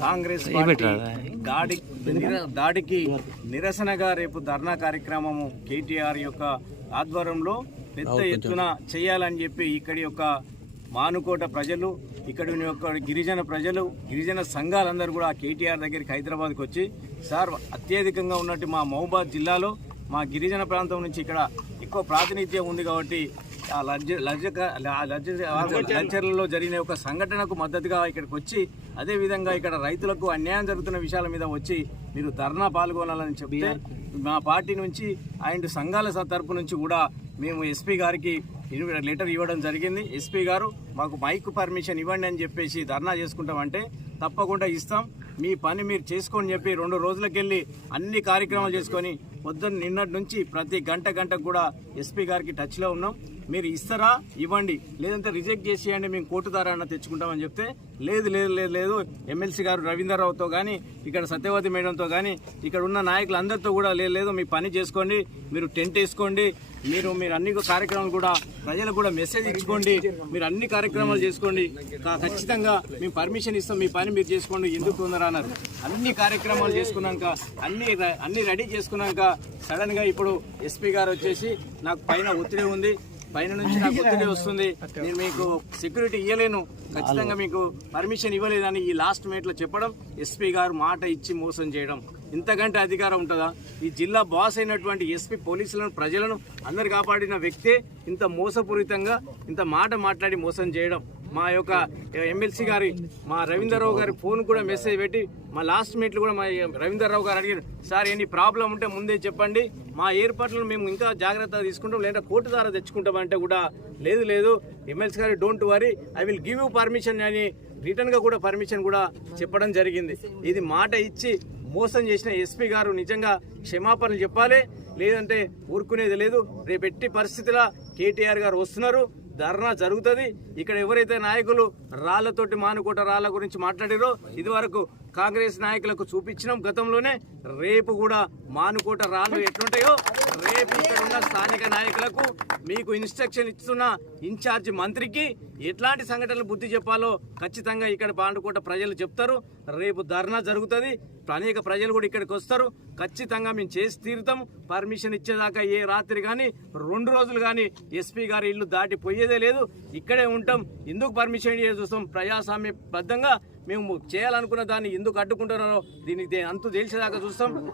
Congress party దాడి నిర- దాడికి నిరసనగా రేపు ధర్నా కార్యక్రమము కేటీఆర్ యొక్క ఆధ్వర్యంలో పెద్ద ఎత్తున చేయాలని చెప్పి ఇక్కడి యొక్క మానుకోట ప్రజలు ఇక్కడి యొక్క గిరిజన ప్రజలు గిరిజన సంఘాలందరూ కూడా కేటీఆర్ దగ్గరికి హైదరాబాద్కి వచ్చి సార్ అత్యధికంగా ఉన్నట్టు మా మహబూబాద్ జిల్లాలో మా గిరిజన ప్రాంతం నుంచి ఇక్కడ ఎక్కువ ప్రాతినిధ్యం ఉంది కాబట్టి ఆ లజ్జ లజ్జక ఆ లజ్జ లజ్జర్లలో జరిగిన ఒక సంఘటనకు మద్దతుగా ఇక్కడికి వచ్చి అదే విధంగా ఇక్కడ రైతులకు అన్యాయం జరుగుతున్న విషయాల మీద వచ్చి మీరు ధర్నా పాల్గొనాలని చెప్తే మా పార్టీ నుంచి అండ్ సంఘాల స- తరపు నుంచి కూడా మేము ఎస్పీ గారికి లెటర్ ఇవ్వడం జరిగింది. ఎస్పీ గారు మాకు మైక్ పర్మిషన్ ఇవ్వండి అని చెప్పేసి ధర్నా చేసుకుంటామంటే తప్పకుండా ఇస్తాం. మీ పని మీరు చేసుకోని చెప్పి రెండు రోజులకెళ్ళి అన్ని కార్యక్రమాలు చేసుకొని పొద్దున్న నిన్నటి నుంచి ప్రతి గంట గంటకు కూడా ఎస్పీ గారికి టచ్లో ఉన్నాం. మీరు ఇస్తారా? ఇవ్వండి. లేదంటే రిజెక్ట్ చేసేయండి మేము కోర్టు ద్వారా అన్న తెచ్చుకుంటామని చెప్తే లేదు లేదు లేదు లేదు. ఎమ్మెల్సీ గారు రవీంద్రరావుతో కానీ ఇక్కడ సత్యవతి మేడంతో కానీ ఇక్కడ ఉన్న నాయకులందరితో కూడా లేదు లేదు మీ పని చేసుకోండి. మీరు టెంట్ వేసుకోండి. మీరు మీరు అన్ని కార్యక్రమాలు కూడా ప్రజలకు కూడా మెసేజ్ ఇచ్చుకోండి. మీరు అన్ని కార్యక్రమాలు చేసుకోండి. ఖచ్చితంగా మేము పర్మిషన్ ఇస్తాం. మీ పని మీరు చేసుకోండి. ఎందుకు తొందర అన్నారు. అన్ని కార్యక్రమాలు చేసుకున్నాక అన్ని అన్ని రెడీ చేసుకున్నాక సడన్గా ఇప్పుడు ఎస్పీ గారు వచ్చేసి నాకు పైన ఒత్తిడి ఉంది. పైన నుంచి నాకు ఒత్తిడి వస్తుంది. నేను మీకు సెక్యూరిటీ ఇవ్వలేను ఖచ్చితంగా మీకు పర్మిషన్ ఇవ్వలేదని ఈ లాస్ట్ మినిట్లో చెప్పడం ఎస్పీ గారు మాట ఇచ్చి మోసం చేయడం. ఇంతకంటే అధికారం ఉంటుందా? ఈ జిల్లా బాస్ అయినటువంటి ఎస్పీ పోలీసులను ప్రజలను అందరు కాపాడిన వ్యక్తే ఇంత మోసపూరితంగా ఇంత మాట మాట్లాడి మోసం చేయడం. మా యొక్క ఎమ్మెల్సీ గారి మా రవీంద్రరావు గారి ఫోన్ కూడా మెసేజ్ పెట్టి మా లాస్ట్ మీట్లు కూడా మా రవీంద్రరావు గారు అడిగారు సార్ ఎన్ని ప్రాబ్లం ఉంటే ముందే చెప్పండి. మా ఏర్పాట్లను మేము ఇంకా జాగ్రత్తగా తీసుకుంటాం లేదా కోర్టు ద్వారా తెచ్చుకుంటాం అంటే కూడా లేదు లేదు. ఎమ్మెల్సీ గారు don't worry I will give you permission అని రిటర్న్గా కూడా పర్మిషన్ కూడా చెప్పడం జరిగింది. ఇది మాట ఇచ్చి మోసం చేసిన ఎస్పీ గారు నిజంగా క్షమాపణలు చెప్పాలి. లేదంటే ఊరుకునేది లేదు. రేపు ఎట్టి పరిస్థితుల కేటీఆర్ గారు వస్తున్నారు. ధర్నా జరుగుతుంది. ఇక్కడ ఎవరైతే నాయకులు రాళ్ళతోటి మానుకోట రాళ్ళ గురించి మాట్లాడారో ఇది వరకు కాంగ్రెస్ నాయకులకు చూపించినాం గతంలోనే. రేపు కూడా మానుకోట రాళ్ళు ఎట్లుంటాయో రేపు ఇక్కడ ఉన్న స్థానిక నాయకులకు మీకు ఇన్స్ట్రక్షన్ ఇస్తున్న ఇన్ఛార్జ్ మంత్రికి ఎట్లాంటి సంఘటనలు బుద్ధి చెప్పాలో ఖచ్చితంగా ఇక్కడ పాండుకోట ప్రజలు చెప్తారు. రేపు ధర్నా జరుగుతుంది. అనేక ప్రజలు కూడా ఇక్కడికి వస్తారు. ఖచ్చితంగా మేము చేసి తీరుతాం. పర్మిషన్ ఇచ్చేదాకా ఏ రాత్రి కానీ రెండు రోజులు కానీ ఎస్పీ గారి ఇల్లు దాటిపోయేదే లేదు. ఇక్కడే ఉంటాం. ఎందుకు పర్మిషన్ ఇయ్యే చూస్తాం. ప్రజాస్వామ్యబద్ధంగా మేము చేయాలనుకున్న దాన్ని ఎందుకు అడ్డుకుంటున్నారో దీనికి అంతు తెలిసేదాకా చూస్తాం.